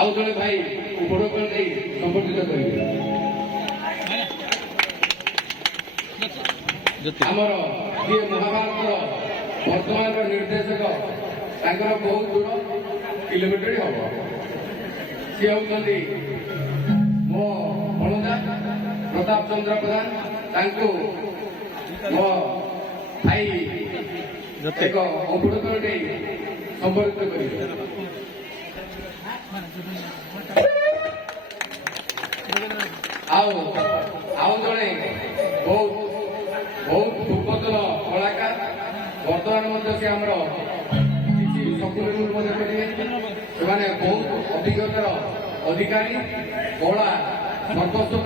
आउ जड़े भाई उपरोकन संबर्धित करेंगे आमर जी महाभारत वर्तमान निर्देशक बहुत दूर किलोमीटर हम सी होती मो भणजा प्रताप चंद्र प्रधान मो भाई एक उपरोकन संबर्धित करेंगे जड़े बहुत बहुत पूर्वतन कलाकार बर्तमान से बहुत अभिज्ञतार अधिकारी कला सर्वस्व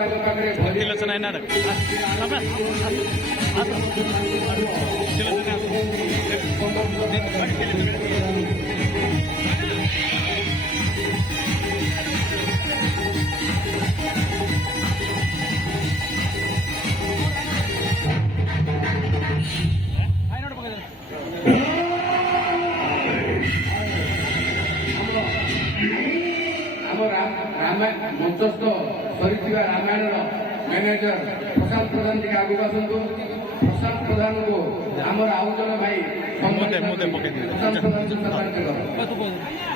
मंचस्थ सरी रामायण मैनेजर प्रशांत प्रधान जी आगे आसतु प्रशांत प्रधान को आमर आउ जन भाई प्रशांत प्रधान